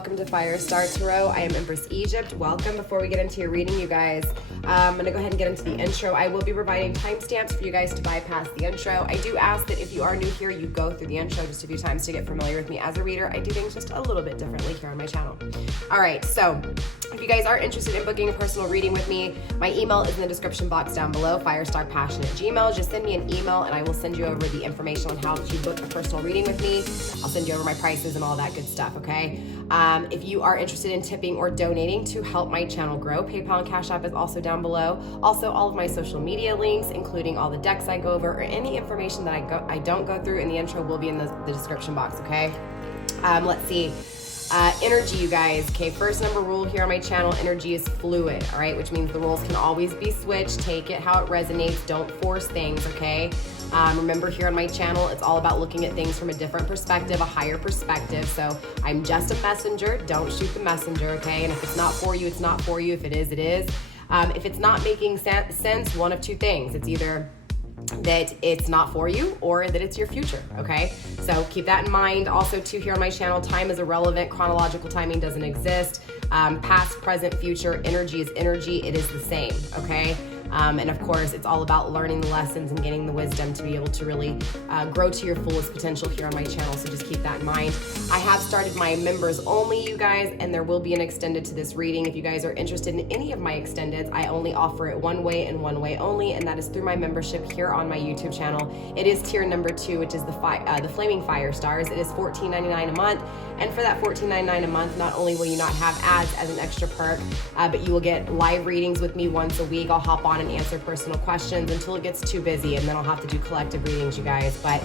welcome to FireStar Tarot. I am Empress Egypt. Welcome. Before we get into your reading, you guys, I'm going to go ahead and get into the intro. I will be providing timestamps for you guys to bypass the intro. I do ask that if you are new here, you go through the intro just a few times to get familiar with me as a reader. I do things just a little bit differently here on my channel. All right, so if you guys are interested in booking a personal reading with me, my email is in the description box down below, FireStarPassion@gmail. Just send me an email and I will send you over the information on how to book a personal reading with me. I'll send you over my prices and all that good stuff, okay? If you are interested in tipping or donating to help my channel grow, PayPal and Cash App is also down below. Also, all of my social media links, including all the decks I go over or any information that I don't go through in the intro will be in the description box, okay? Let's see. Energy, you guys. Okay, first number rule here on my channel, energy is fluid, all right? Which means the roles can always be switched. Take it how it resonates. Don't force things, okay? Remember, here on my channel, it's all about looking at things from a different perspective, a higher perspective. So I'm just a messenger. Don't shoot the messenger, okay? And if it's not for you, it's not for you. If it is, it is. If it's not making sense, one of two things. It's either that it's not for you or that it's your future, okay? So keep that in mind. Also, too, here on my channel, time is irrelevant. Chronological timing doesn't exist. Past, present, future, energy is energy. It is the same, okay? And of course, it's all about learning the lessons and getting the wisdom to be able to really grow to your fullest potential here on my channel. So just keep that in mind. I have started my members only, you guys, and there will be an extended to this reading. If you guys are interested in any of my extendeds, I only offer it one way and one way only, and that is through my membership here on my YouTube channel. It is tier number 2, which is the Flaming Fire Stars. It is $14.99 a month. And for that $14.99 a month, not only will you not have ads as an extra perk, but you will get live readings with me once a week. I'll hop on and answer personal questions until it gets too busy, and then I'll have to do collective readings, you guys. But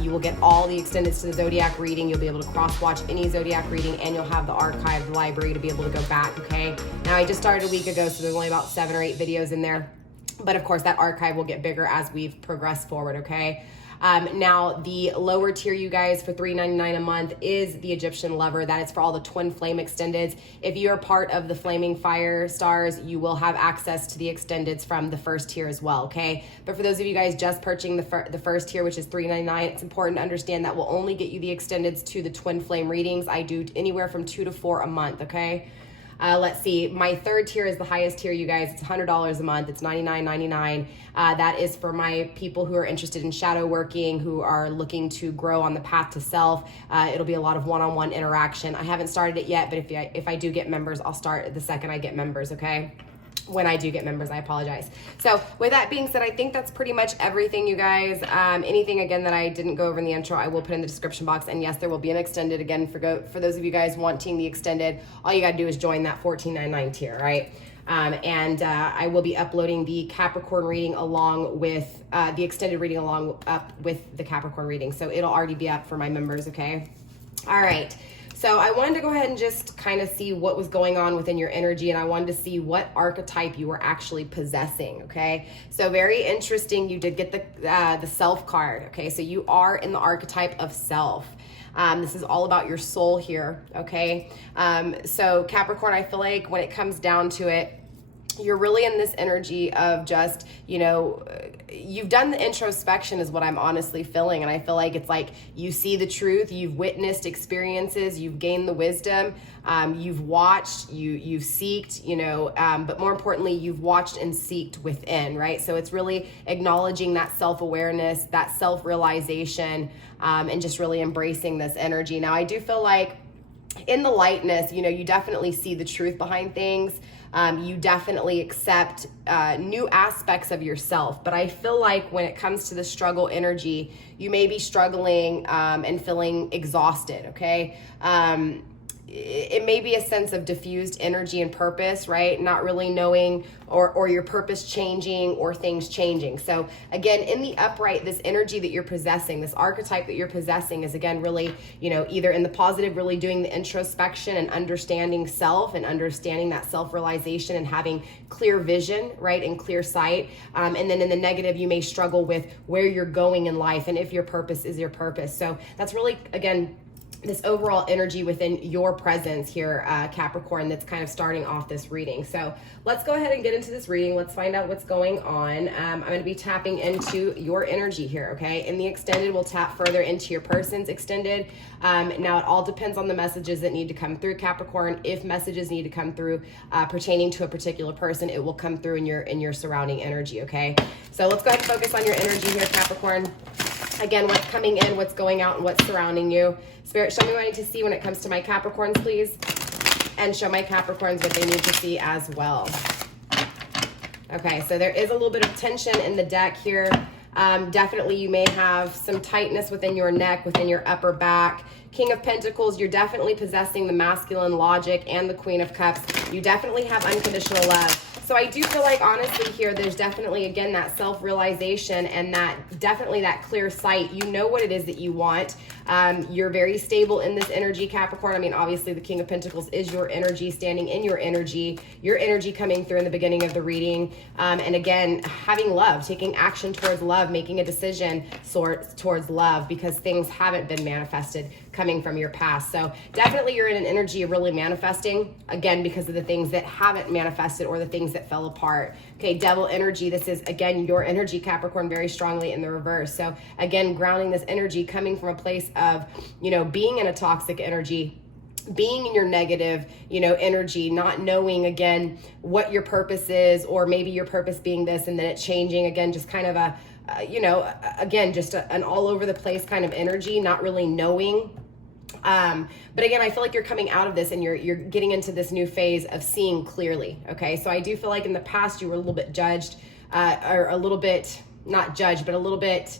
you will get all the extendeds to the Zodiac reading. You'll be able to cross-watch any Zodiac reading, and you'll have the archived library to be able to go back, okay? Now, I just started a week ago, so there's only about 7 or 8 videos in there. But of course, that archive will get bigger as we've progressed forward, okay? Now, the lower tier, you guys, for $3.99 a month is the Egyptian Lover. That is for all the twin flame extendeds. If you are part of the Flaming Fire Stars, you will have access to the extendeds from the first tier as well, okay? But for those of you guys just purchasing the first tier, which is $3.99, it's important to understand that will only get you the extendeds to the twin flame readings. I do anywhere from 2 to 4 a month, okay? Let's see, my third tier is the highest tier, you guys. It's $100 a month. It's $99.99. That is for my people who are interested in shadow working, who are looking to grow on the path to self. It'll be a lot of one-on-one interaction. I haven't started it yet, but if I do get members, I'll start the second I get members, okay? When I do get members, I apologize. So with that being said, I think that's pretty much everything, you guys. Anything, again, that I didn't go over in the intro, I will put in the description box. And yes, there will be an extended. Again, for those of you guys wanting the extended, all you got to do is join that $14.99 tier, right? I will be uploading the Capricorn reading along with the extended reading up with the Capricorn reading. So it'll already be up for my members, okay? All right. So I wanted to go ahead and just kind of see what was going on within your energy, and I wanted to see what archetype you were actually possessing, okay? So very interesting, you did get the self card, okay? So you are in the archetype of self. This is all about your soul here, okay? So Capricorn, I feel like when it comes down to it, you're really in this energy of just, you know, you've done the introspection is what I'm honestly feeling. And I feel like it's like you see the truth, you've witnessed experiences, you've gained the wisdom, you've watched, you've seeked, you know, but more importantly, you've watched and seeked within, right? So it's really acknowledging that self-awareness, that self-realization, and just really embracing this energy. Now, I do feel like in the lightness, you know, you definitely see the truth behind things. You definitely accept new aspects of yourself. But I feel like when it comes to the struggle energy, you may be struggling and feeling exhausted, okay? It may be a sense of diffused energy and purpose, right? Not really knowing or your purpose changing or things changing. So again, in the upright, this energy that you're possessing, this archetype that you're possessing is again really, you know, either in the positive, really doing the introspection and understanding self and understanding that self-realization and having clear vision, right? And clear sight. And then in the negative, you may struggle with where you're going in life and if your purpose is your purpose. So that's really, again, this overall energy within your presence here, Capricorn, that's kind of starting off this reading. So let's go ahead and get into this reading. Let's find out what's going on. I'm going to be tapping into your energy here, okay? In the extended, we'll tap further into your person's extended. Now, it all depends on the messages that need to come through, Capricorn. If messages need to come through pertaining to a particular person, it will come through in your surrounding energy, okay? So let's go ahead and focus on your energy here, Capricorn. Again, what's coming in, what's going out, and what's surrounding you. Spirit, show me what I need to see when it comes to my Capricorns, please. And show my Capricorns what they need to see as well. Okay, so there is a little bit of tension in the deck here. Definitely you may have some tightness within your neck, within your upper back. King of Pentacles, you're definitely possessing the masculine logic and the Queen of Cups. You definitely have unconditional love. So I do feel like, honestly, here, there's definitely, again, that self-realization and definitely that clear sight. You know what it is that you want. You're very stable in this energy, Capricorn. I mean, obviously, the King of Pentacles is your energy, standing in your energy coming through in the beginning of the reading. And again, having love, taking action towards love, making a decision towards love, because things haven't been manifested coming from your past. So definitely you're in an energy of really manifesting, again, because of the things that haven't manifested or the things that fell apart. Okay, Devil energy, this is, again, your energy, Capricorn, very strongly in the reverse. So again, grounding this energy, coming from a place of, you know, being in a toxic energy, being in your negative, you know, energy, not knowing, again, what your purpose is, or maybe your purpose being this and then it changing, again, just kind of you know, again, just an all over the place kind of energy, not really knowing. But again, I feel like you're coming out of this and you're getting into this new phase of seeing clearly. Okay. So I do feel like in the past you were a little bit judged, or a little bit, not judged, but a little bit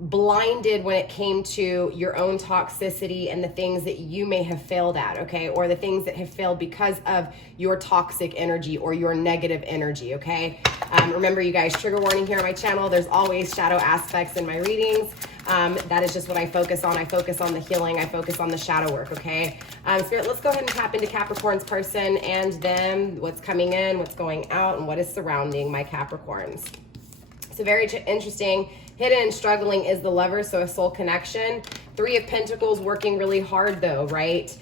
blinded when it came to your own toxicity and the things that you may have failed at, okay, or the things that have failed because of your toxic energy or your negative energy, okay? Remember, you guys, trigger warning here on my channel. There's always shadow aspects in my readings. That is just what I focus on. I focus on the healing. I focus on the shadow work, okay? Spirit, let's go ahead and tap into Capricorn's person and them, what's coming in, what's going out, and what is surrounding my Capricorns. So very interesting. Hidden and struggling is the Lover, so a soul connection. Three of Pentacles, working really hard though, right?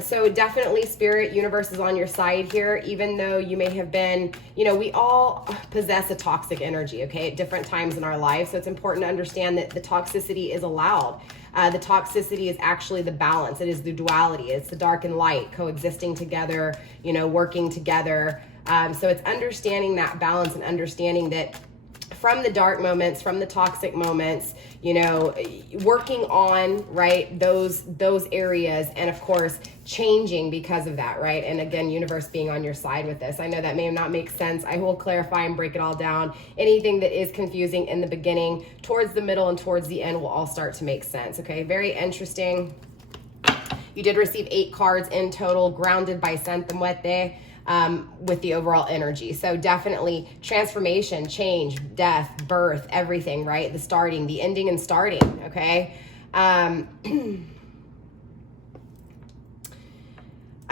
So definitely Spirit, universe is on your side here, even though you may have been, you know, we all possess a toxic energy, okay, at different times in our life. So it's important to understand that the toxicity is allowed. The toxicity is actually the balance. It is the duality. It's the dark and light coexisting together, you know, working together. So it's understanding that balance and understanding that from the dark moments, from the toxic moments, you know, working on, right, those areas, and of course, changing because of that, right? And again, universe being on your side with this. I know that may not make sense. I will clarify and break it all down. Anything that is confusing in the beginning, towards the middle and towards the end will all start to make sense, okay? Very interesting. You did receive 8 cards in total, grounded by Santa Muerte. With the overall energy. So definitely transformation, change, death, birth, everything, right? The starting, the ending and starting, okay? I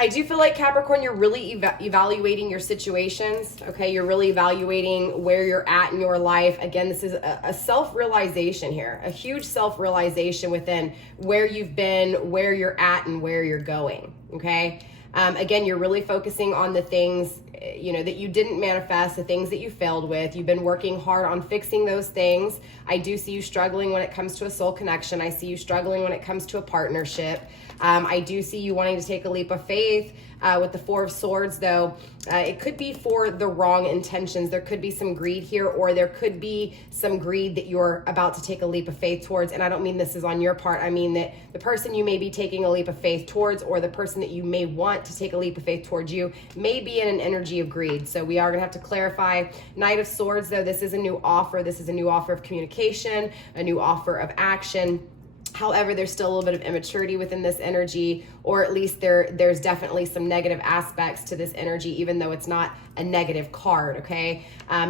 do feel like, Capricorn, you're really evaluating your situations, okay? You're really evaluating where you're at in your life. Again, this is a self-realization here, a huge self-realization within where you've been, where you're at, and where you're going, okay? Again, you're really focusing on the things, you know, that you didn't manifest, the things that you failed with. You've been working hard on fixing those things. I do see you struggling when it comes to a soul connection. I see you struggling when it comes to a partnership. I do see you wanting to take a leap of faith. With the 4 of Swords, though, it could be for the wrong intentions. There could be some greed here, or there could be some greed that you're about to take a leap of faith towards. And I don't mean this is on your part. I mean that the person you may be taking a leap of faith towards, or the person that you may want to take a leap of faith towards you, may be in an energy of greed. So we are going to have to clarify. Knight of Swords, though, this is a new offer. This is a new offer of communication, a new offer of action. However, there's still a little bit of immaturity within this energy, or at least there's definitely some negative aspects to this energy, even though it's not a negative card, okay?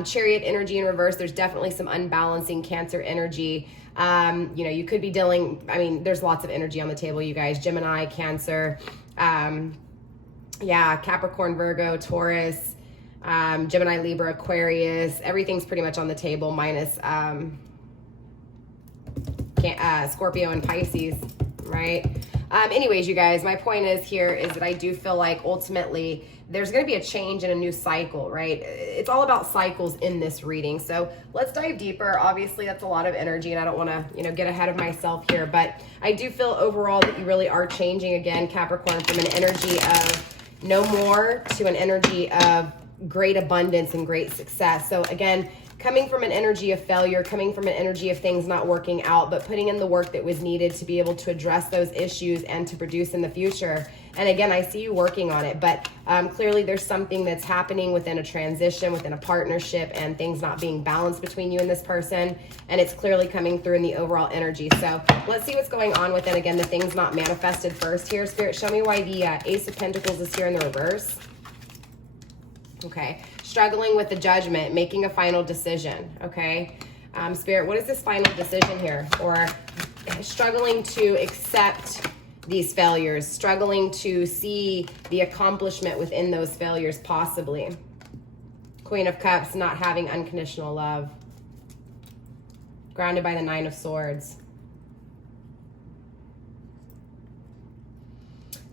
Chariot energy in reverse, there's definitely some unbalancing Cancer energy. You know, you could be dealing, I mean, there's lots of energy on the table, you guys. Gemini, Cancer, yeah, Capricorn, Virgo, Taurus, Gemini, Libra, Aquarius. Everything's pretty much on the table minus Scorpio and Pisces, right? Anyways, you guys, my point is here is that I do feel like ultimately there's going to be a change in a new cycle, right? It's all about cycles in this reading. So let's dive deeper. Obviously, that's a lot of energy, and I don't want to, get ahead of myself here, but I do feel overall that you really are changing again, Capricorn, from an energy of no more to an energy of great abundance and great success. So again, coming from an energy of failure, coming from an energy of things not working out, but putting in the work that was needed to be able to address those issues and to produce in the future. And again, I see you working on it, but clearly there's something that's happening within a transition, within a partnership, and things not being balanced between you and this person. And it's clearly coming through in the overall energy. So let's see what's going on with it. Again, the things not manifested first here. Spirit, show me why the Ace of Pentacles is here in the reverse. Okay, struggling with the Judgment, making a final decision. Okay, Spirit, what is this final decision here? Or struggling to accept these failures, struggling to see the accomplishment within those failures, possibly. Queen of Cups, not having unconditional love. Grounded by the Nine of Swords.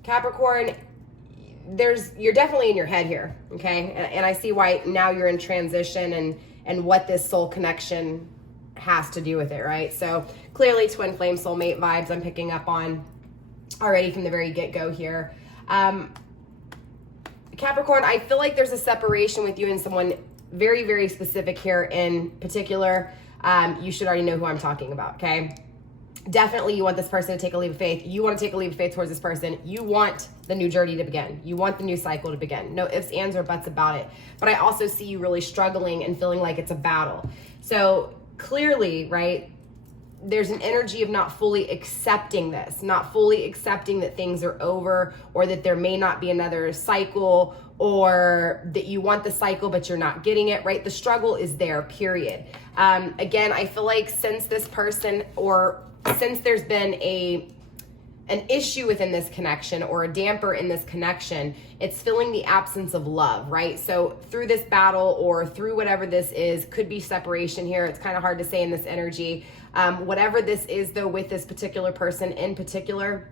Capricorn, you're definitely in your head here, okay? And I see why now you're in transition and what this soul connection has to do with it, right? So clearly twin flame soulmate vibes I'm picking up on already from the very get-go here. Capricorn, I feel like there's a separation with you and someone very, very specific here in particular. You should already know who I'm talking about, okay? Definitely you want this person to take a leap of faith. You want to take a leap of faith towards this person. You want the new journey to begin. You want the new cycle to begin. No ifs, ands, or buts about it. But I also see you really struggling and feeling like it's a battle. So clearly, right, there's an energy of not fully accepting this, not fully accepting that things are over, or that there may not be another cycle, or that you want the cycle but you're not getting it, right? The struggle is there, period. Again, I feel like since this person, or since there's been an issue within this connection or a damper in this connection, it's filling the absence of love, right? So through this battle or through whatever this is, could be separation here. It's kind of hard to say in this energy. Whatever this is though, with this particular person in particular,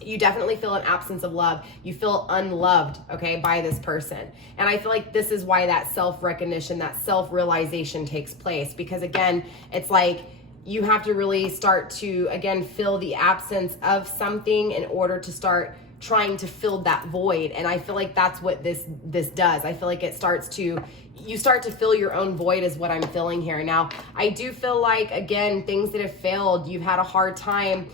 you definitely feel an absence of love. You feel unloved, okay, by this person. And I feel like this is why that self-recognition, that self-realization takes place. Because again, it's like, you have to really start to, again, fill the absence of something in order to start trying to fill that void. And I feel like that's what this does. I feel like you start to fill your own void is what I'm feeling here. Now, I do feel like, again, things that have failed, you've had a hard time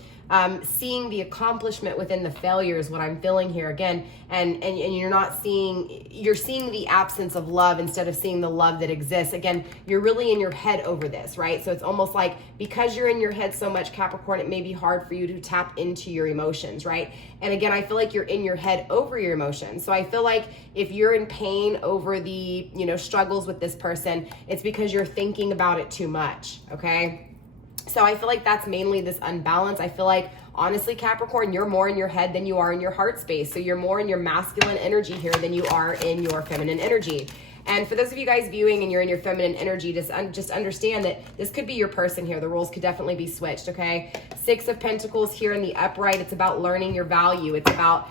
seeing the accomplishment within the failure is what I'm feeling here again. And you're seeing the absence of love instead of seeing the love that exists. Again, you're really in your head over this, right? So it's almost like, because you're in your head so much, Capricorn, it may be hard for you to tap into your emotions, right? And again, I feel like you're in your head over your emotions. So I feel like if you're in pain over the, struggles with this person, it's because you're thinking about it too much, okay? So I feel like that's mainly this unbalance. I feel like, honestly, Capricorn, you're more in your head than you are in your heart space. So you're more in your masculine energy here than you are in your feminine energy. And for those of you guys viewing and you're in your feminine energy, just understand that this could be your person here. The roles could definitely be switched, okay? Six of Pentacles here in the upright. It's about learning your value. It's about,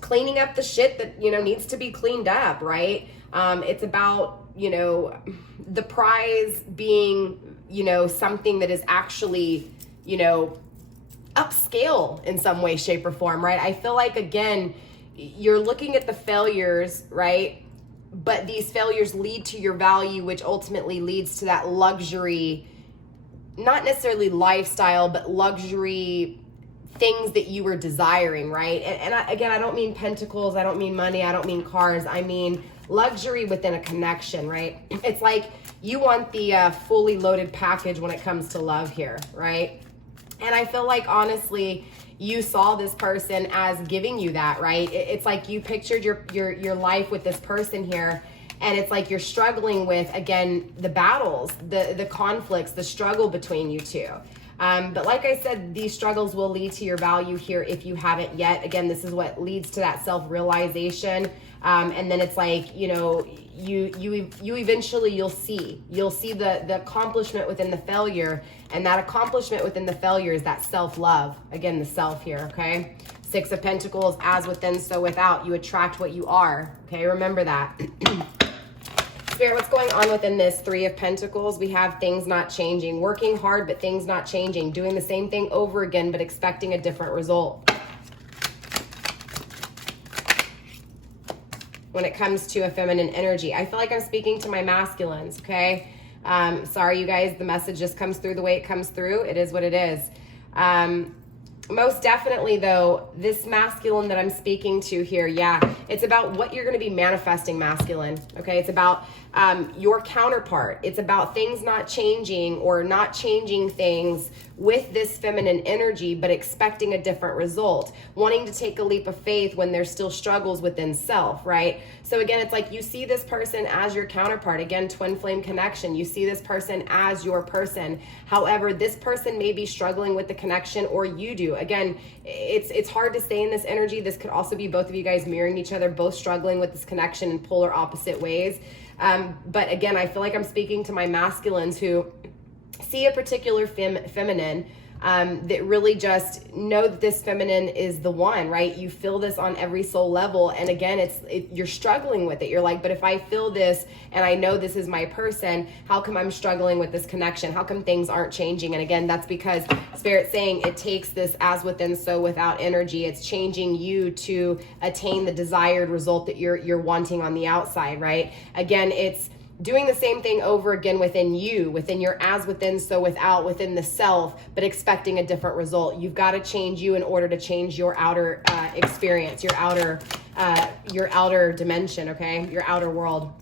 cleaning up the shit that, needs to be cleaned up, right? It's about, the prize being, something that is actually, upscale in some way, shape, or form, right? I feel like, again, you're looking at the failures, right? But these failures lead to your value, which ultimately leads to that luxury, not necessarily lifestyle, but luxury things that you were desiring, right? And again, I don't mean pentacles, I don't mean money, I don't mean cars, I mean luxury within a connection, right? It's like you want the fully loaded package when it comes to love here, right? And I feel like, honestly, you saw this person as giving you that, right? It's like you pictured your life with this person here, and it's like you're struggling with, again, the battles, the conflicts, the struggle between you two. But like I said, these struggles will lead to your value here if you haven't yet. Again, this is what leads to that self-realization. And then it's like, you know, you eventually you'll see the accomplishment within the failure, and that accomplishment within the failure is that self-love. Again, the self here, okay? Six of Pentacles, as within, so without. You attract what you are, okay? Remember that. Spirit, what's going on within this Three of Pentacles? We have things not changing. Working hard, but things not changing. Doing the same thing over again, but expecting a different result. When it comes to a feminine energy, I feel like I'm speaking to my masculines, okay? Sorry, you guys, the message just comes through the way it comes through. It is what it is. Most definitely, though, this masculine that I'm speaking to here, yeah, it's about what you're going to be manifesting, masculine, okay? It's about your counterpart. It's about things not changing or not changing things with this feminine energy, but expecting a different result, wanting to take a leap of faith when there's still struggles within self, right? So again, it's like you see this person as your counterpart. Again, twin flame connection. You see this person as your person. However, this person may be struggling with the connection, or you do. Again, it's hard to stay in this energy. This could also be both of you guys mirroring each other, both struggling with this connection in polar opposite ways. But again, I feel like I'm speaking to my masculines who see a particular feminine that really just know that this feminine is the one, right? You feel this on every soul level. And again, you're struggling with it. You're like, but if I feel this and I know this is my person, how come I'm struggling with this connection? How come things aren't changing? And again, that's because Spirit's saying it takes this as within, so without energy. It's changing you to attain the desired result that you're wanting on the outside, right? Again, it's doing the same thing over again within you, within your as within, so without, within the self, but expecting a different result. You've got to change you in order to change your outer experience, your outer dimension, okay? Your outer world.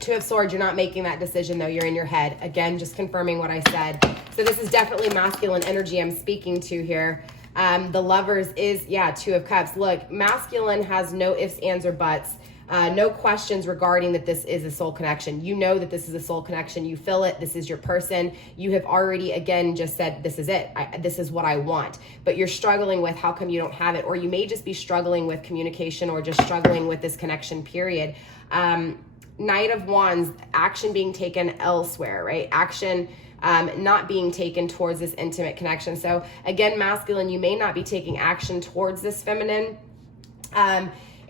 Two of Swords, you're not making that decision though. You're in your head. Again, just confirming what I said. So this is definitely masculine energy I'm speaking to here. The Lovers is, yeah, Two of Cups. Look, masculine has no ifs, ands, or buts. No questions regarding that this is a soul connection. You know that this is a soul connection. You feel it. This is your person. You have already, again, just said, this is it. This is what I want. But you're struggling with how come you don't have it. Or you may just be struggling with communication, or just struggling with this connection, period. Knight of Wands, action being taken elsewhere, right? Action not being taken towards this intimate connection. So again, masculine, you may not be taking action towards this feminine.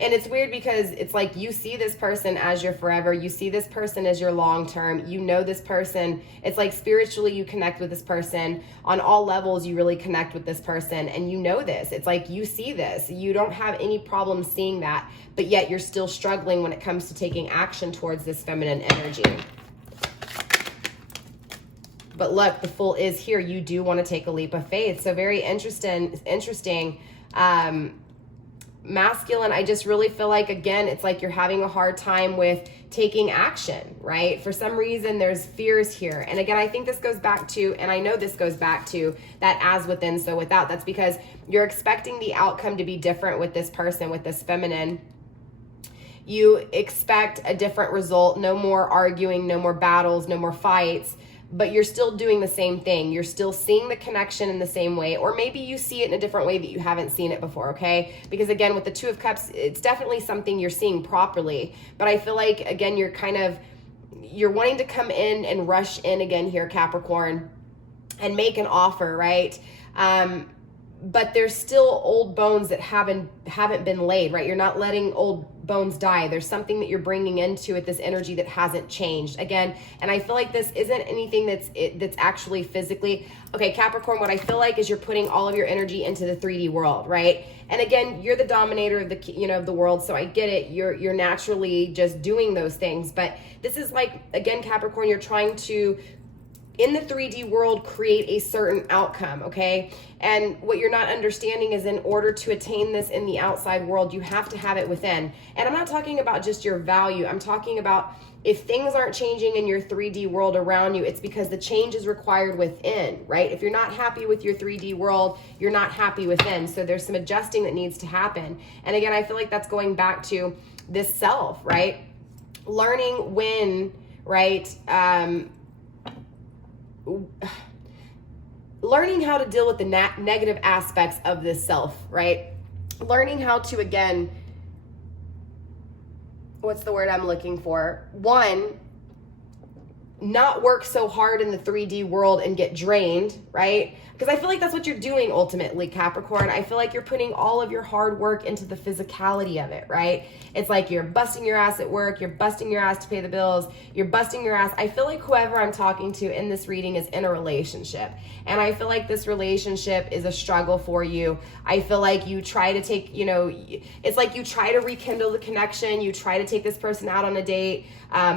And it's weird because it's like you see this person as your forever. You see this person as your long term. You know this person. It's like spiritually you connect with this person. On all levels, you really connect with this person. And you know this. It's like you see this. You don't have any problem seeing that. But yet you're still struggling when it comes to taking action towards this feminine energy. But look, the Fool is here. You do want to take a leap of faith. So very interesting. Masculine, I just really feel like, again, it's like you're having a hard time with taking action, right? For some reason, there's fears here. And again, I think this goes back to, and I know this goes back to that as within, so without. That's because you're expecting the outcome to be different with this person, with this feminine. You expect a different result, no more arguing, no more battles, no more fights. But you're still doing the same thing. You're still seeing the connection in the same way, or maybe you see it in a different way that you haven't seen it before, okay? Because again, with the Two of Cups, it's definitely something you're seeing properly. But I feel like, again, you're wanting to come in and rush in again here, Capricorn, and make an offer, right? But there's still old bones that haven't been laid, right? You're not letting old bones die. There's something that you're bringing into it, this energy that hasn't changed. Again, and I feel like this isn't anything that's actually physically, okay, Capricorn, what I feel like is you're putting all of your energy into the 3D world, right? And again, you're the dominator of the world, so I get it. You're naturally just doing those things. But this is like, again, Capricorn, you're trying to, in the 3D world, create a certain outcome, okay? And what you're not understanding is in order to attain this in the outside world, you have to have it within. And I'm not talking about just your value. I'm talking about if things aren't changing in your 3D world around you, it's because the change is required within, right? If you're not happy with your 3D world, you're not happy within. So there's some adjusting that needs to happen. And again, I feel like that's going back to this self, right? Learning when, right? Learning how to deal with the negative aspects of this self, right? Learning how to, again, what's the word I'm looking for? One, not work so hard in the 3D world and get drained, right? Because I feel like that's what you're doing ultimately, Capricorn. I feel like you're putting all of your hard work into the physicality of it, right? It's like you're busting your ass at work, you're busting your ass to pay the bills, you're busting your ass. I feel like whoever I'm talking to in this reading is in a relationship. And I feel like this relationship is a struggle for you. I feel like you try to take, you know, it's like you try to rekindle the connection, you try to take this person out on a date,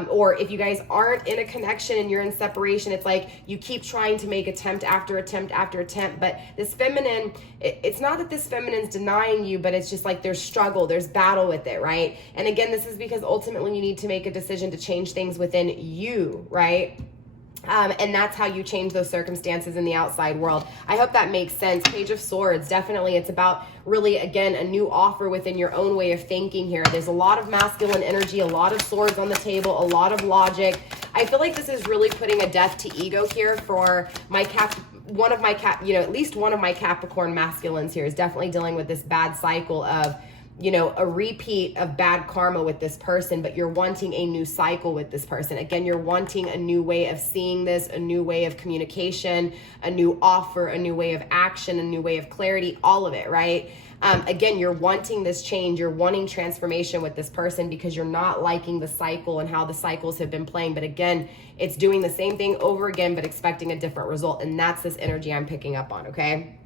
or if you guys aren't in a connection and you're in separation, it's like you keep trying to make attempt after attempt after attempt. But this feminine, it's not that this feminine's denying you, but it's just like there's struggle, there's battle with it, right? And again, this is because ultimately you need to make a decision to change things within you, right? And that's how you change those circumstances in the outside world. I hope that makes sense. Page of Swords, definitely. It's about really, again, a new offer within your own way of thinking here. There's a lot of masculine energy, a lot of swords on the table, a lot of logic. I feel like this is really putting a death to ego here for my at least one of my Capricorn masculines here is definitely dealing with this bad cycle of, you know, a repeat of bad karma with this person, but you're wanting a new cycle with this person. Again, you're wanting a new way of seeing this, a new way of communication, a new offer, a new way of action, a new way of clarity, all of it, right? Again, you're wanting this change, you're wanting transformation with this person because you're not liking the cycle and how the cycles have been playing. But again, it's doing the same thing over again, but expecting a different result. And that's this energy I'm picking up on, okay?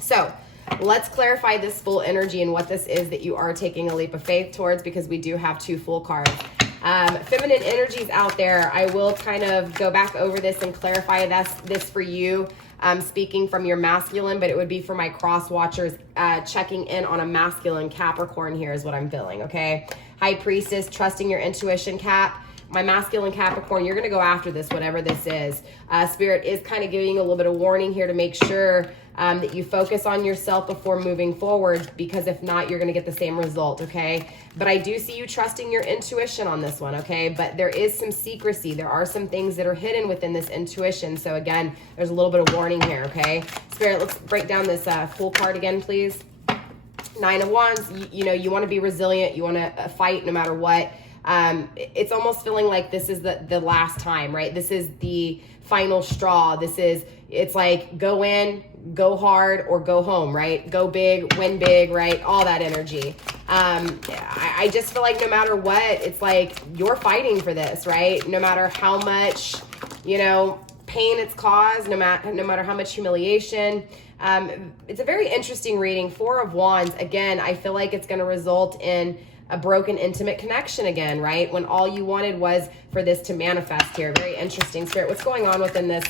So let's clarify this full energy and what this is that you are taking a leap of faith towards, because we do have 2 full cards. Feminine energies out there, I will kind of go back over this and clarify this for you. Speaking from your masculine, but it would be for my cross watchers checking in on a masculine Capricorn here is what I'm feeling, okay? High Priestess, trusting your intuition, Cap. My masculine Capricorn, you're going to go after this, whatever this is. Spirit is kind of giving a little bit of warning here to make sure that you focus on yourself before moving forward, because if not, you're going to get the same result, okay? But I do see you trusting your intuition on this one, okay? But there is some secrecy. There are some things that are hidden within this intuition. So again, there's a little bit of warning here, okay? Spirit, let's break down this full card again, please. 9 of Wands, you know, you want to be resilient. You want to fight no matter what. It's almost feeling like this is the last time, right? This is the final straw. It's like go in, go hard, or go home, right? Go big, win big, right? All that energy. I just feel like no matter what, it's like you're fighting for this, right? No matter how much, you know, pain it's caused, no matter how much humiliation. It's a very interesting reading. 4 of Wands. Again, I feel like it's going to result in a broken intimate connection again, right? When all you wanted was for this to manifest here. Very interesting, Spirit. What's going on within this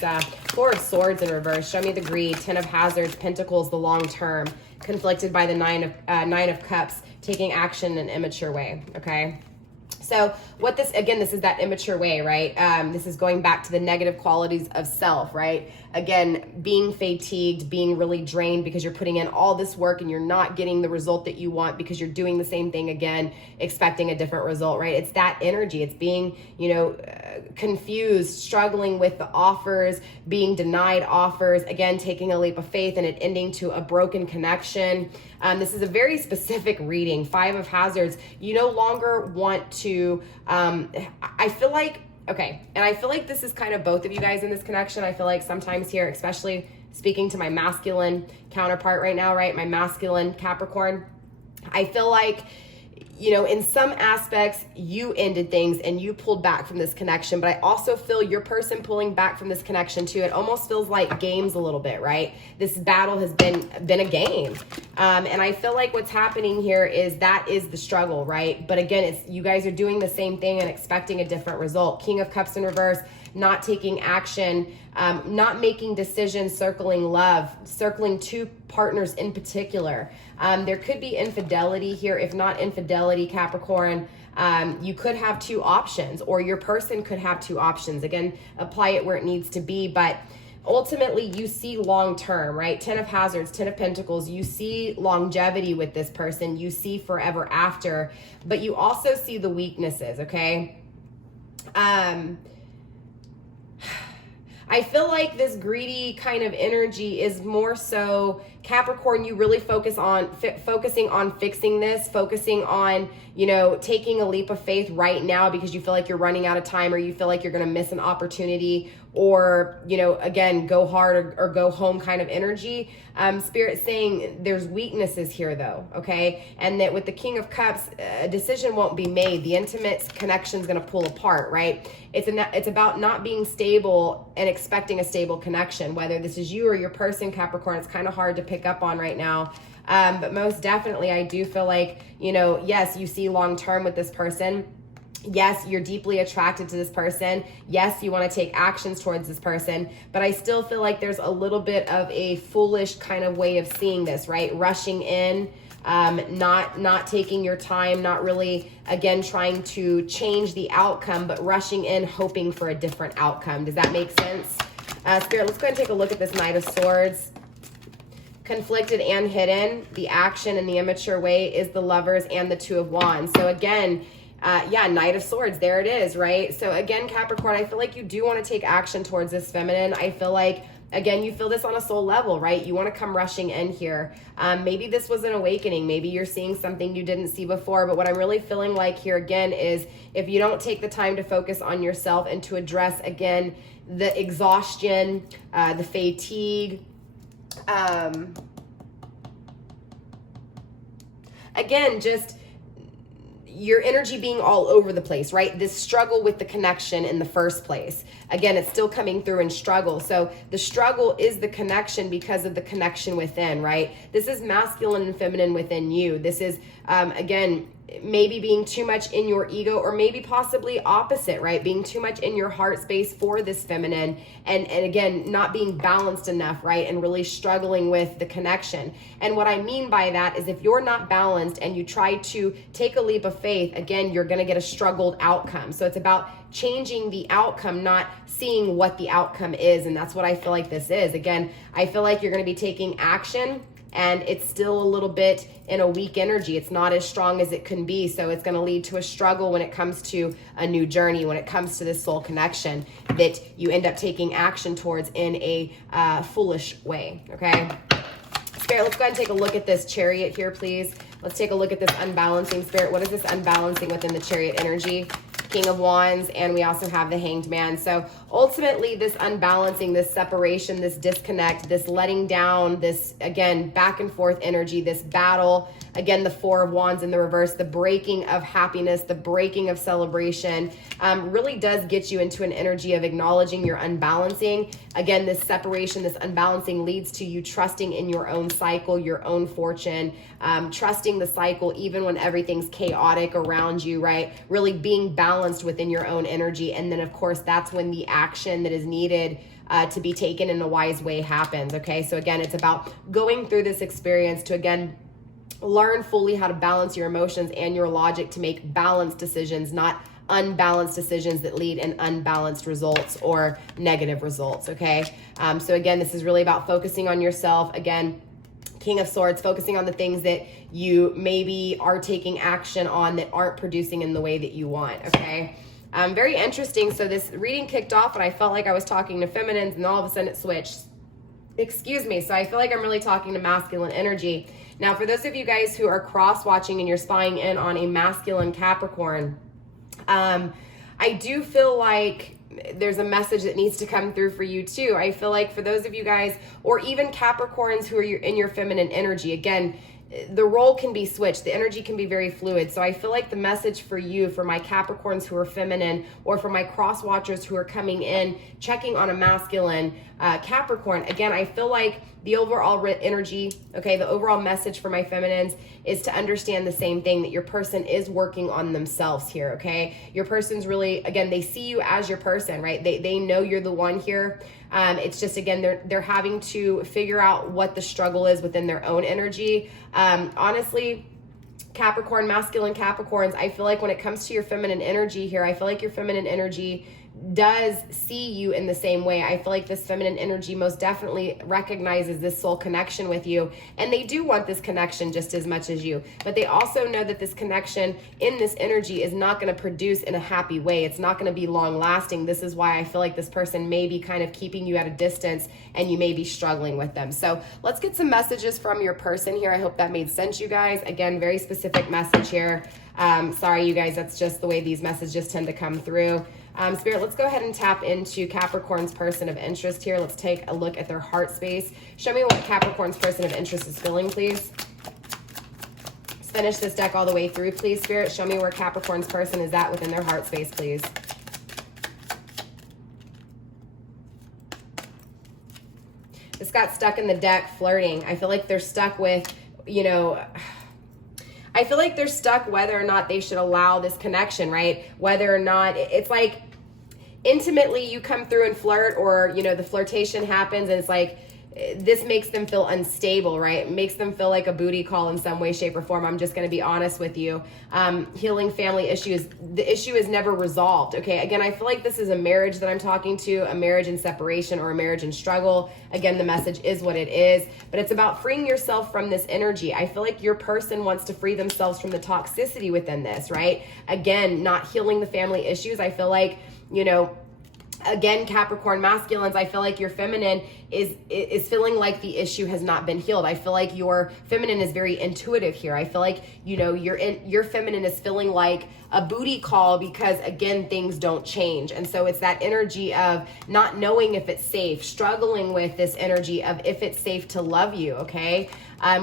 4 of Swords in reverse? Show me the greed. 10 of Hazards, Pentacles, the long term. Conflicted by the 9 of Cups, taking action in an immature way, okay? So what this is that immature way, right? This is going back to the negative qualities of self, right? Again, being fatigued, being really drained because you're putting in all this work and you're not getting the result that you want because you're doing the same thing again, expecting a different result, right? It's that energy. It's being, you know, confused, struggling with the offers, being denied offers, again, taking a leap of faith and it ending to a broken connection. This is a very specific reading. 5 of Hazards. You no longer want to, I feel like, okay, and I feel like this is kind of both of you guys in this connection. I feel like sometimes here, especially speaking to my masculine counterpart right now, right? My masculine Capricorn, I feel like, you know, in some aspects, you ended things and you pulled back from this connection, but I also feel your person pulling back from this connection too. It almost feels like games a little bit, right? This battle has been a game. And I feel like what's happening here is that is the struggle, right? But again, it's you guys are doing the same thing and expecting a different result. King of Cups in reverse, not taking action, not making decisions, circling love, circling 2 partners in particular. There could be infidelity here. If not infidelity, Capricorn, you could have 2 options, or your person could have 2 options. Again, apply it where it needs to be, but ultimately you see long term, right? 10 of Hazards, 10 of Pentacles, you see longevity with this person, you see forever after, but you also see the weaknesses, okay? I feel like this greedy kind of energy is more so Capricorn, you really focusing on fixing this, focusing on, you know, taking a leap of faith right now because you feel like you're running out of time, or you feel like you're going to miss an opportunity, or, you know, again, go hard or go home kind of energy. Spirit saying there's weaknesses here though, okay? And that with the King of Cups, a decision won't be made. The intimate connection is going to pull apart, right? It's about not being stable and expecting a stable connection, whether this is you or your person, Capricorn. It's kind of hard to pick up on right now. But most definitely, I do feel like, you know, yes, you see long-term with this person. Yes, you're deeply attracted to this person. Yes, you want to take actions towards this person, but I still feel like there's a little bit of a foolish kind of way of seeing this, right? Rushing in, not taking your time, not really, again, trying to change the outcome, but rushing in, hoping for a different outcome. Does that make sense? Spirit, let's go ahead and take a look at this Knight of Swords. Conflicted and hidden, the action in the immature way is the Lovers and the Two of Wands. So again, yeah, Knight of Swords, there it is, right? So again, Capricorn, I feel like you do want to take action towards this feminine. I feel like, again, you feel this on a soul level, right? You want to come rushing in here. Maybe this was an awakening. Maybe you're seeing something you didn't see before. But what I'm really feeling like here again is if you don't take the time to focus on yourself and to address, again, the exhaustion, the fatigue, again, just your energy being all over the place, right? This struggle with the connection in the first place. Again, it's still coming through in struggle. So the struggle is the connection because of the connection within, right? This is masculine and feminine within you. This is, again, maybe being too much in your ego, or maybe possibly opposite, right? Being too much in your heart space for this feminine, and again, not being balanced enough, right? And really struggling with the connection. And what I mean by that is if you're not balanced and you try to take a leap of faith, again, you're going to get a struggled outcome. So it's about changing the outcome, not seeing what the outcome is. And that's what I feel like this is. Again, I feel like you're going to be taking action, and it's still a little bit in a weak energy. It's not as strong as it can be. So it's going to lead to a struggle when it comes to a new journey, when it comes to this soul connection that you end up taking action towards in a foolish way. Okay. Spirit, let's go ahead and take a look at this Chariot here, please. Let's take a look at this unbalancing. Spirit, what is this unbalancing within the Chariot energy? King of Wands, and we also have the Hanged Man. So ultimately, this unbalancing, this separation, this disconnect, this letting down, this, again, back and forth energy, this battle, again, the Four of Wands in the reverse, the breaking of happiness, the breaking of celebration, really does get you into an energy of acknowledging your unbalancing. Again, this separation, this unbalancing leads to you trusting in your own cycle, your own fortune, trusting the cycle even when everything's chaotic around you, right? Really being balanced within your own energy. And then, of course, that's when the action that is needed to be taken in a wise way happens, okay? So again, it's about going through this experience to, again, learn fully how to balance your emotions and your logic to make balanced decisions, not unbalanced decisions that lead in unbalanced results or negative results, okay? So again, this is really about focusing on yourself. Again, King of Swords, focusing on the things that you maybe are taking action on that aren't producing in the way that you want, okay? Very interesting. So this reading kicked off and I felt like I was talking to feminines, and all of a sudden it switched. Excuse me. So I feel like I'm really talking to masculine energy. Now, for those of you guys who are cross-watching and you're spying in on a masculine Capricorn, I do feel like there's a message that needs to come through for you too. I feel like for those of you guys, or even Capricorns who are in your feminine energy, again, the role can be switched. The energy can be very fluid. So I feel like the message for you, for my Capricorns who are feminine, or for my cross watchers who are coming in, checking on a masculine Capricorn, again, I feel like the overall energy, okay, the overall message for my feminines is to understand the same thing, that your person is working on themselves here, okay? Your person's really, again, they see you as your person, right? They know you're the one here. It's just, again, they're having to figure out what the struggle is within their own energy. Honestly, Capricorn, masculine Capricorns, I feel like when it comes to your feminine energy here, I feel like your feminine energy does see you in the same way. I feel like this feminine energy most definitely recognizes this soul connection with you, and they do want this connection just as much as you, but they also know that this connection in this energy is not going to produce in a happy way. It's not going to be long lasting. This is why I feel like this person may be kind of keeping you at a distance, and you may be struggling with them. So let's get some messages from your person here. I hope that made sense, you guys. Again, very specific message here. Sorry, you guys, that's just the way these messages tend to come through. Spirit, let's go ahead and tap into Capricorn's person of interest here. Let's take a look at their heart space. Show me what Capricorn's person of interest is feeling, please. Let's finish this deck all the way through, please, Spirit. Show me where Capricorn's person is at within their heart space, please. This got stuck in the deck, flirting. I feel like they're stuck with, you know, I feel like they're stuck whether or not they should allow this connection, right? Whether or not, it's like intimately you come through and flirt, or, you know, the flirtation happens and it's like, this makes them feel unstable, right? It makes them feel like a booty call in some way, shape, or form. I'm just going to be honest with you. Healing family issues. The issue is never resolved. Okay. Again, I feel like this is a marriage that I'm talking to, a marriage in separation or a marriage in struggle. Again, the message is what it is, but it's about freeing yourself from this energy. I feel like your person wants to free themselves from the toxicity within this, right? Again, not healing the family issues. I feel like, you know, again, Capricorn masculines, I feel like your feminine is feeling like the issue has not been healed. I feel like your feminine is very intuitive here. I feel like, you know, your feminine is feeling like a booty call because, again, things don't change. And so it's that energy of not knowing if it's safe, struggling with this energy of if it's safe to love you, okay?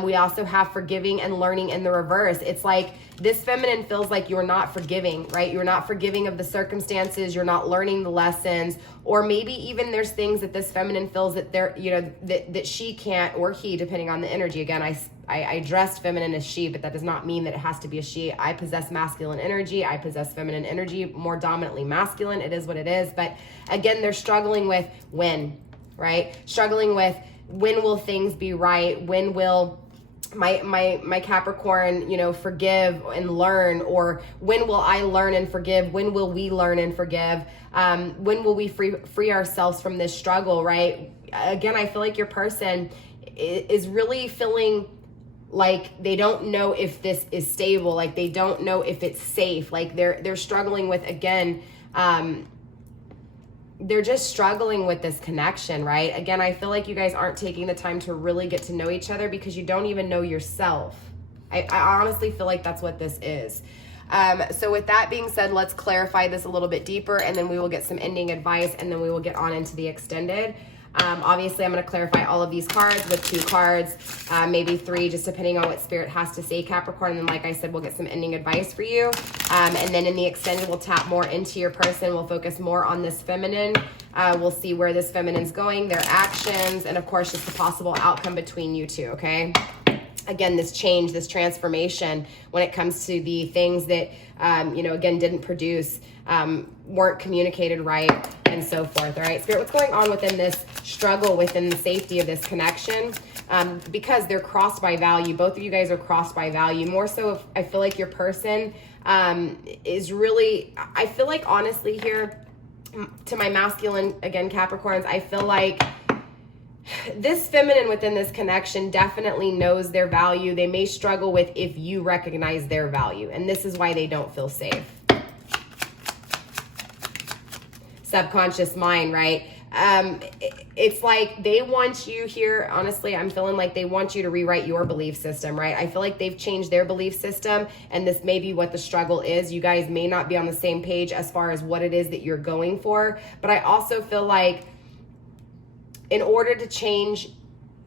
We also have forgiving and learning in the reverse. It's like this feminine feels like you're not forgiving, right? You're not forgiving of the circumstances. You're not learning the lessons, or maybe even there's things that this feminine feels that they're, you know, that she can't, or he, depending on the energy. Again, I dressed feminine as she, but that does not mean that it has to be a she. I possess masculine energy. I possess feminine energy, more dominantly masculine. It is what it is. But again, they're struggling with when, right? Struggling with when will things be right? When will my Capricorn, you know, forgive and learn? Or when will I learn and forgive? When will we learn and forgive? When will we free ourselves from this struggle, right? Again, I feel like your person is really feeling like they don't know if this is stable, like they don't know if it's safe, like they're struggling with, again, they're just struggling with this connection, right? Again, I feel like you guys aren't taking the time to really get to know each other because you don't even know yourself. I honestly feel like that's what this is. So with that being said, let's clarify this a little bit deeper, and then we will get some ending advice, and then we will get on into the extended. Obviously, I'm going to clarify all of these cards with 2 cards, maybe 3, just depending on what Spirit has to say, Capricorn. And then, like I said, we'll get some ending advice for you. And then in the extended, we'll tap more into your person. We'll focus more on this feminine. We'll see where this feminine's going, their actions, and of course, just the possible outcome between you two, okay? Again, this change, this transformation when it comes to the things that, you know, again, didn't produce, weren't communicated right, and so forth. All right, Spirit, what's going on within this struggle, within the safety of this connection? Because they're crossed by value. Both of you guys are crossed by value. More so, if I feel like your person is really, I feel like honestly here, to my masculine, again, Capricorns, I feel like this feminine within this connection definitely knows their value. They may struggle with if you recognize their value, and this is why they don't feel safe. Subconscious mind, right? It's like they want you here. Honestly, I'm feeling like they want you to rewrite your belief system, right? I feel like they've changed their belief system, and this may be what the struggle is. You guys may not be on the same page as far as what it is that you're going for, but I also feel like in order to change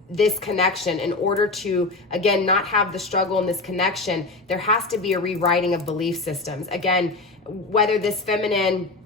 this connection, in order to, again, not have the struggle in this connection, there has to be a rewriting of belief systems. Again, whether this feminine,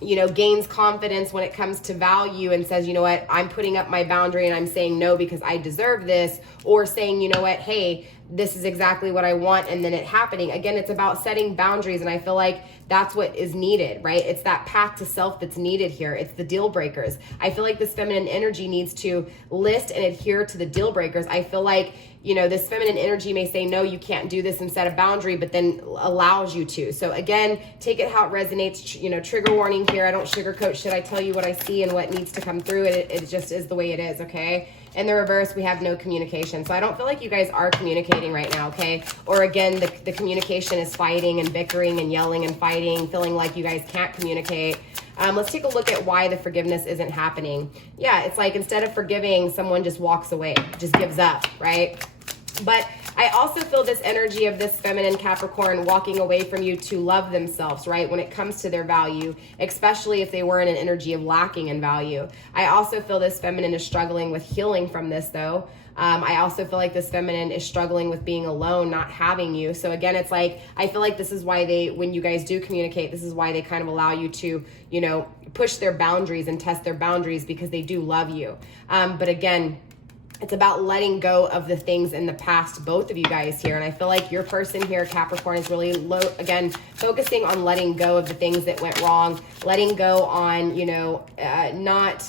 you know, gains confidence when it comes to value and says, you know what, I'm putting up my boundary and I'm saying no because I deserve this, or saying, you know what, hey, this is exactly what I want, and then it happening. Again, it's about setting boundaries, and I feel like that's what is needed, right? It's that path to self that's needed here. It's the deal breakers. I feel like this feminine energy needs to list and adhere to the deal breakers. I feel like, you know, this feminine energy may say, no, you can't do this and set a boundary, but then allows you to. So again, take it how it resonates. You know, trigger warning here. I don't sugarcoat shit. I tell you what I see and what needs to come through. It just is the way it is, okay? In the reverse, we have no communication. So I don't feel like you guys are communicating right now, okay? Or again, the communication is fighting and bickering and yelling and fighting, feeling like you guys can't communicate. Let's take a look at why the forgiveness isn't happening. Yeah, it's like instead of forgiving, someone just walks away, just gives up, right? But I also feel this energy of this feminine Capricorn walking away from you to love themselves, right? When it comes to their value, especially if they were in an energy of lacking in value. I also feel this feminine is struggling with healing from this though. I also feel like this feminine is struggling with being alone, not having you. So again, it's like, I feel like this is why when you guys do communicate, this is why they kind of allow you to, you know, push their boundaries and test their boundaries because they do love you. But again, it's about letting go of the things in the past, both of you guys here. And I feel like your person here, Capricorn, is really again, focusing on letting go of the things that went wrong, letting go on, you know, not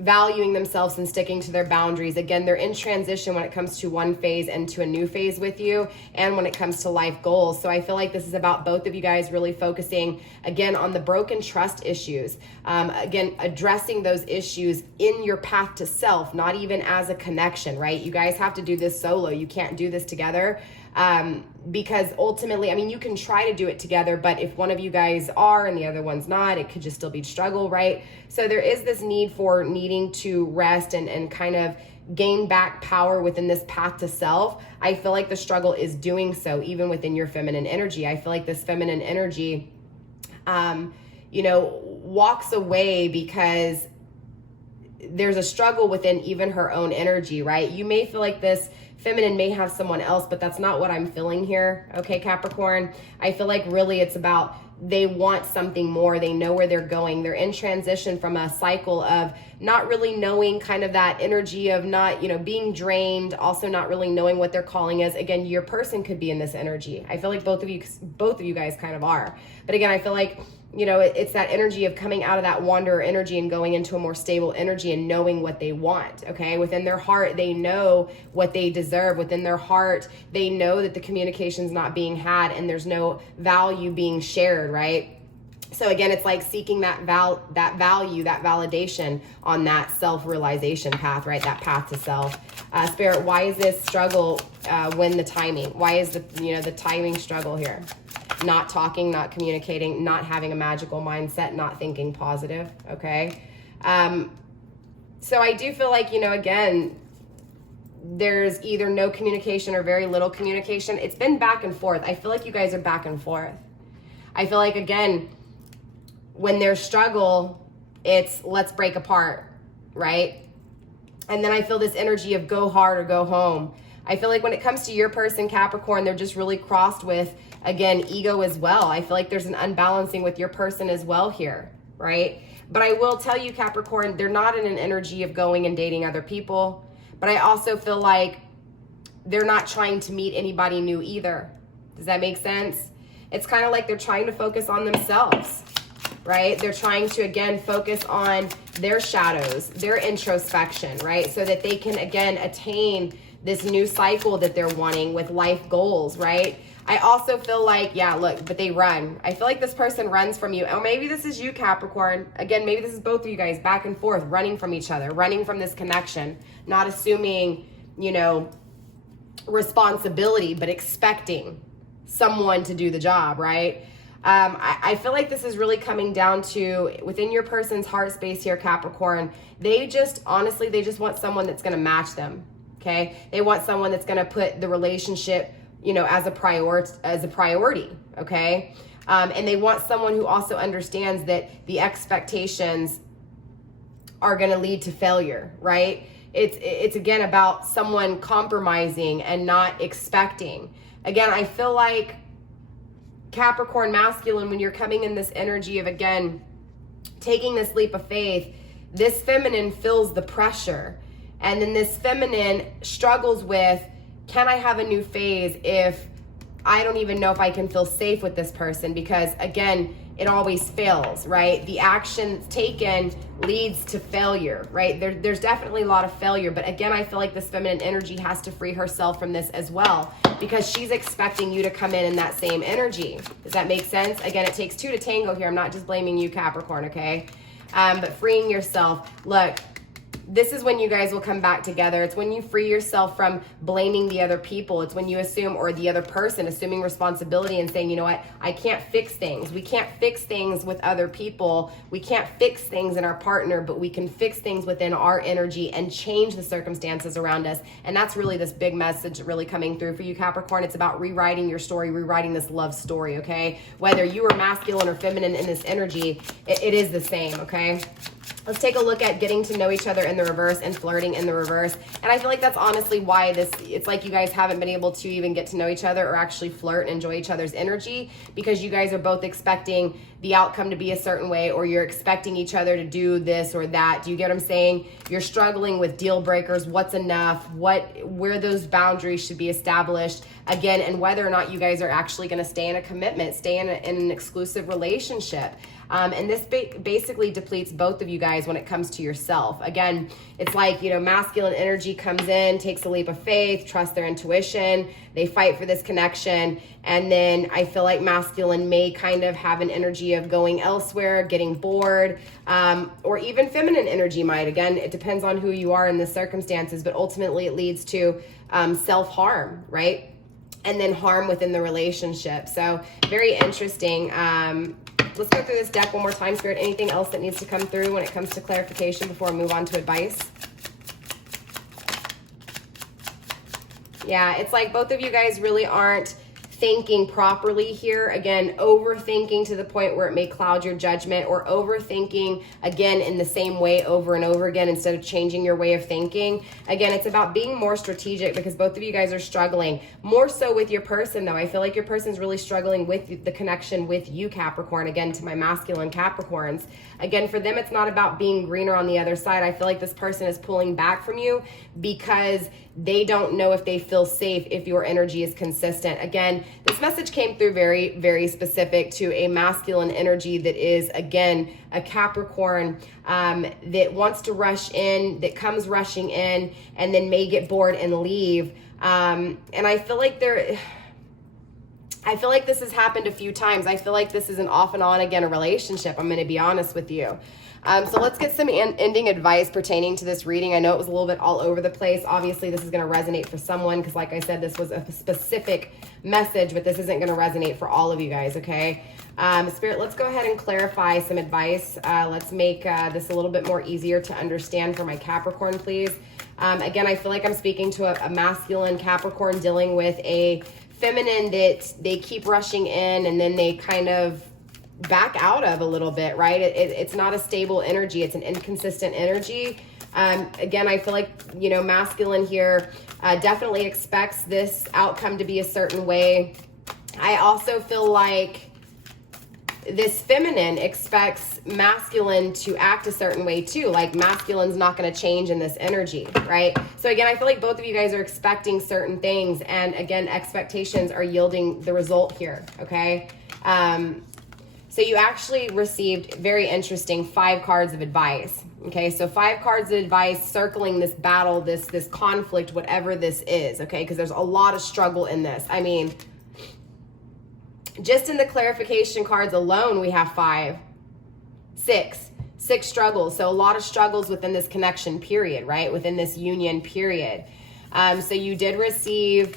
valuing themselves and sticking to their boundaries. Again, they're in transition when it comes to one phase and to a new phase with you, and when it comes to life goals. So I feel like this is about both of you guys really focusing again on the broken trust issues. Again, addressing those issues in your path to self, not even as a connection, right? You guys have to do this solo. You can't do this together. Because ultimately, I mean, you can try to do it together, but if one of you guys are and the other one's not, it could just still be struggle, right? So there is this need for needing to rest and kind of gain back power within this path to self. I feel like the struggle is doing so even within your feminine energy. I feel like this feminine energy, you know, walks away because there's a struggle within even her own energy, right? You may feel like this feminine may have someone else, but that's not what I'm feeling here, okay, Capricorn? I feel like really it's about they want something more. They know where they're going. They're in transition from a cycle of not really knowing kind of that energy of not, you know, being drained, also not really knowing what their calling is. Again, your person could be in this energy. I feel like both of you guys kind of are. But again, I feel like, you know, it's that energy of coming out of that wanderer energy and going into a more stable energy and knowing what they want, okay? Within their heart, they know what they deserve. Within their heart, they know that the communication's not being had and there's no value being shared, right? So again, it's like seeking that value, that validation on that self-realization path, right? That path to self. Spirit, why is this struggle when the timing? Why is the timing struggle here? Not talking, not communicating, not having a magical mindset, not thinking positive, okay? So I do feel like, you know, again, there's either no communication or very little communication. It's been back and forth. I feel like you guys are back and forth. I feel like, again, when there's struggle, it's let's break apart, right? And then I feel this energy of go hard or go home. I feel like when it comes to your person, Capricorn, they're just really crossed with, again, ego as well. I feel like there's an unbalancing with your person as well here, right? But I will tell you, Capricorn, they're not in an energy of going and dating other people. But I also feel like they're not trying to meet anybody new either. Does that make sense? It's kind of like they're trying to focus on themselves, right? They're trying to, again, focus on their shadows, their introspection, right? So that they can, again, attain this new cycle that they're wanting with life goals, right? I also feel like, yeah, look, but they run. I feel like this person runs from you. Or maybe this is you, Capricorn. Again, maybe this is both of you guys back and forth, running from each other, running from this connection, not assuming, you know, responsibility, but expecting someone to do the job, right? I feel like this is really coming down to within your person's heart space here, Capricorn. They just, honestly, they just want someone that's going to match them. Okay. They want someone that's going to put the relationship, you know, as a priority. Okay. And they want someone who also understands that the expectations are going to lead to failure, right? It's again about someone compromising and not expecting. Again, I feel like Capricorn masculine, when you're coming in this energy of, again, taking this leap of faith, this feminine feels the pressure. And then this feminine struggles with, can I have a new phase if I don't even know if I can feel safe with this person, because again, it always fails, right? The action taken leads to failure, right? There's definitely a lot of failure, but again, I feel like this feminine energy has to free herself from this as well, because she's expecting you to come in that same energy. Does that make sense? Again, it takes two to tango here. I'm not just blaming you, Capricorn, okay? But freeing yourself. Look, this is when you guys will come back together. It's when you free yourself from blaming the other people. It's when you assume, or the other person assuming responsibility and saying, you know what, I can't fix things. We can't fix things with other people. We can't fix things in our partner, but we can fix things within our energy and change the circumstances around us. And that's really this big message really coming through for you, Capricorn. It's about rewriting your story, rewriting this love story, okay? Whether you are masculine or feminine in this energy, it is the same, okay? Let's take a look at getting to know each other in the reverse and flirting in the reverse. And I feel like that's honestly why it's like you guys haven't been able to even get to know each other or actually flirt and enjoy each other's energy, because you guys are both expecting the outcome to be a certain way, or you're expecting each other to do this or that. Do you get what I'm saying? You're struggling with deal breakers, what's enough, where those boundaries should be established, again, and whether or not you guys are actually going to stay in a commitment, stay in an exclusive relationship. And this basically depletes both of you guys when it comes to yourself. Again, it's like, you know, masculine energy comes in, takes a leap of faith, trusts their intuition, they fight for this connection. And then I feel like masculine may kind of have an energy of going elsewhere, getting bored, or even feminine energy might. Again, it depends on who you are in the circumstances, but ultimately it leads to self-harm, right? And then harm within the relationship. So very interesting. Let's go through this deck one more time, Spirit. Anything else that needs to come through when it comes to clarification before we move on to advice? Yeah, it's like both of you guys really aren't thinking properly here. Again, overthinking to the point where it may cloud your judgment, or overthinking again in the same way over and over again instead of changing your way of thinking. Again, it's about being more strategic, because both of you guys are struggling more so with your person though. I feel like your person's really struggling with the connection with you, Capricorn. Again, to my masculine Capricorns. Again, for them, it's not about being greener on the other side. I feel like this person is pulling back from you because they don't know if they feel safe if your energy is consistent. Again, this message came through very, very specific to a masculine energy that is, again, a Capricorn that wants to rush in, that comes rushing in, and then may get bored and leave. And I feel like this has happened a few times. I feel like this is an off and on again a relationship. I'm going to be honest with you. So let's get some ending advice pertaining to this reading. I know it was a little bit all over the place. Obviously, this is going to resonate for someone because, like I said, this was a specific message, but this isn't going to resonate for all of you guys, okay? Spirit, let's go ahead and clarify some advice. Let's make this a little bit more easier to understand for my Capricorn, please. Again, I feel like I'm speaking to a masculine Capricorn dealing with a feminine that they keep rushing in and then they kind of back out of a little bit, right? It's not a stable energy. It's an inconsistent energy. Again, I feel like, you know, masculine here definitely expects this outcome to be a certain way. I also feel like this feminine expects masculine to act a certain way too. Like masculine's not going to change in this energy, right? So again, I feel like both of you guys are expecting certain things, and again, expectations are yielding the result here, okay? So you actually received very interesting 5 cards of advice. Okay, so 5 cards of advice circling this battle, this conflict, whatever this is, okay? Because there's a lot of struggle in this. I mean, just in the clarification cards alone, we have 6 struggles. So a lot of struggles within this connection period, right? Within this union period. So you did receive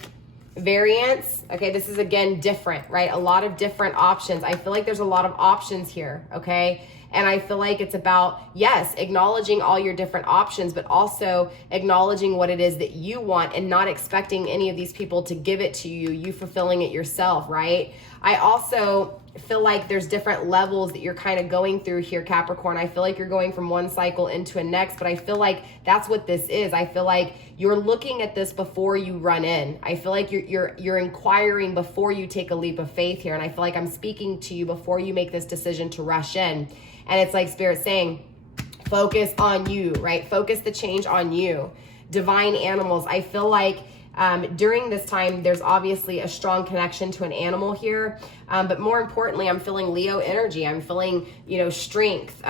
variance. Okay, this is again different, right? A lot of different options. I feel like there's a lot of options here, okay? And I feel like it's about, yes, acknowledging all your different options, but also acknowledging what it is that you want and not expecting any of these people to give it to you, you fulfilling it yourself, right? I also feel like there's different levels that you're kind of going through here, Capricorn. I feel like you're going from one cycle into a next, but I feel like that's what this is. I feel like you're looking at this before you run in. I feel like you're inquiring before you take a leap of faith here. And I feel like I'm speaking to you before you make this decision to rush in. And it's like Spirit saying, focus on you, right? Focus the change on you. Divine animals. I feel like During this time, there's obviously a strong connection to an animal here. But more importantly, I'm feeling Leo energy. I'm feeling, strength,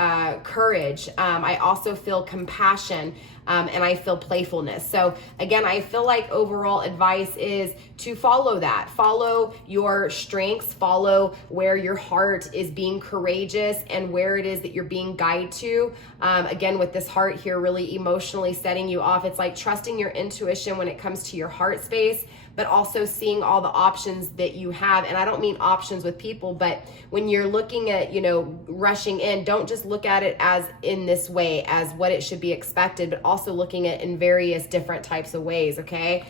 courage. I also feel compassion. And I feel playfulness. So again, I feel like overall advice is to follow that. Follow your strengths, follow where your heart is being courageous and where it is that you're being guided to. Again, with this heart here really emotionally setting you off, it's like trusting your intuition when it comes to your heart space, but also seeing all the options that you have. And I don't mean options with people, but when you're looking at, rushing in, don't just look at it as in this way, as what it should be expected, but also looking at it in various different types of ways, okay?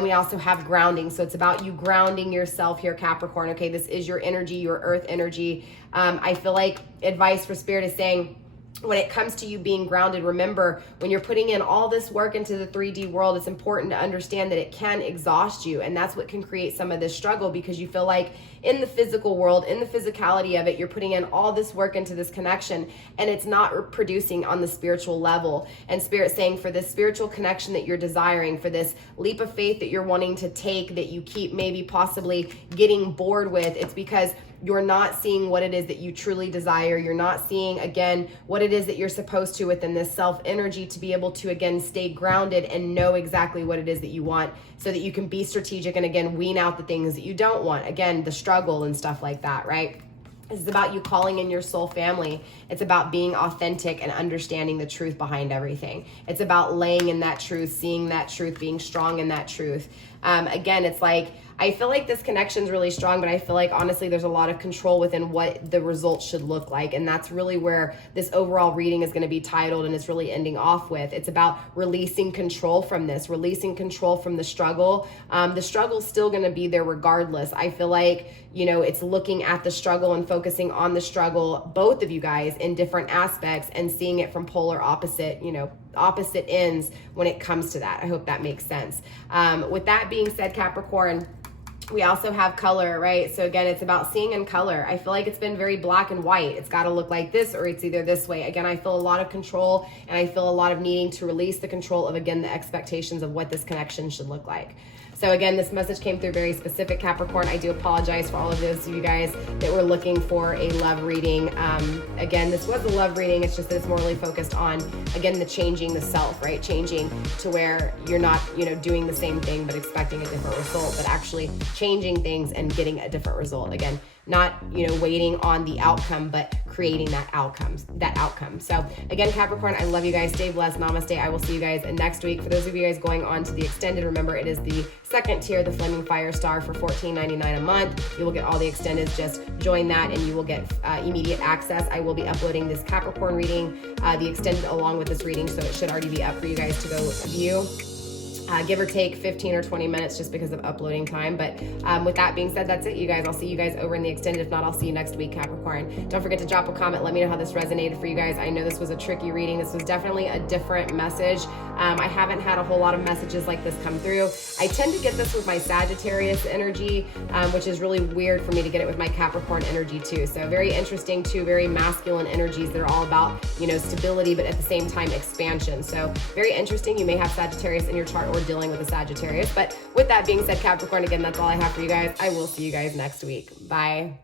We also have grounding. So it's about you grounding yourself here, Capricorn, okay? This is your energy, your earth energy. I feel like advice for Spirit is saying, when it comes to you being grounded, remember, when you're putting in all this work into the 3D world, it's important to understand that it can exhaust you. And that's what can create some of this struggle, because you feel like in the physical world, in the physicality of it, you're putting in all this work into this connection and it's not producing on the spiritual level. And Spirit saying, for this spiritual connection that you're desiring, for this leap of faith that you're wanting to take, that you keep maybe possibly getting bored with, it's because you're not seeing what it is that you truly desire. You're not seeing, again, what it is that you're supposed to within this self energy to be able to, again, stay grounded and know exactly what it is that you want, so that you can be strategic and, again, wean out the things that you don't want. Again, the struggle and stuff like that, right? It's about you calling in your soul family. It's about being authentic and understanding the truth behind everything. It's about laying in that truth, seeing that truth, being strong in that truth. Again, it's like, I feel like this connection is really strong, but I feel like honestly there's a lot of control within what the results should look like. And that's really where this overall reading is going to be titled, and it's really ending off with. It's about releasing control from this, releasing control from the struggle. The struggle's still going to be there regardless. I feel like, it's looking at the struggle and focusing on the struggle, both of you guys, in different aspects, and seeing it from polar opposite, opposite ends when it comes to that. I hope that makes sense. With that being said, Capricorn, we also have color, right? So again, it's about seeing in color. I feel like it's been very black and white. It's got to look like this, or it's either this way. Again, I feel a lot of control, and I feel a lot of needing to release the control of, again, the expectations of what this connection should look like. So again, this message came through very specific, Capricorn. I do apologize for all of those of you guys that were looking for a love reading. Again, this was a love reading. It's just that it's more really focused on, again, the changing the self, right? Changing to where you're not, doing the same thing but expecting a different result, but actually changing things and getting a different result. Again, not, waiting on the outcome, but creating that outcome. So again, Capricorn, I love you guys. Stay blessed. Namaste. I will see you guys next week. For those of you guys going on to the extended, remember it is the second tier, the Flaming Fire Star, for $14.99 a month. You will get all the extended. Just join that and you will get immediate access. I will be uploading this Capricorn reading, the extended, along with this reading, so it should already be up for you guys to go view. Give or take 15 or 20 minutes just because of uploading time. But with that being said, that's it, you guys. I'll see you guys over in the extended. If not, I'll see you next week, Capricorn. Don't forget to drop a comment. Let me know how this resonated for you guys. I know this was a tricky reading. This was definitely a different message. I haven't had a whole lot of messages like this come through. I tend to get this with my Sagittarius energy, which is really weird for me to get it with my Capricorn energy too. So very interesting, two very masculine energies that are all about, stability, but at the same time expansion. So very interesting. You may have Sagittarius in your chart or dealing with a Sagittarius. But with that being said, Capricorn, again, that's all I have for you guys. I will see you guys next week. Bye.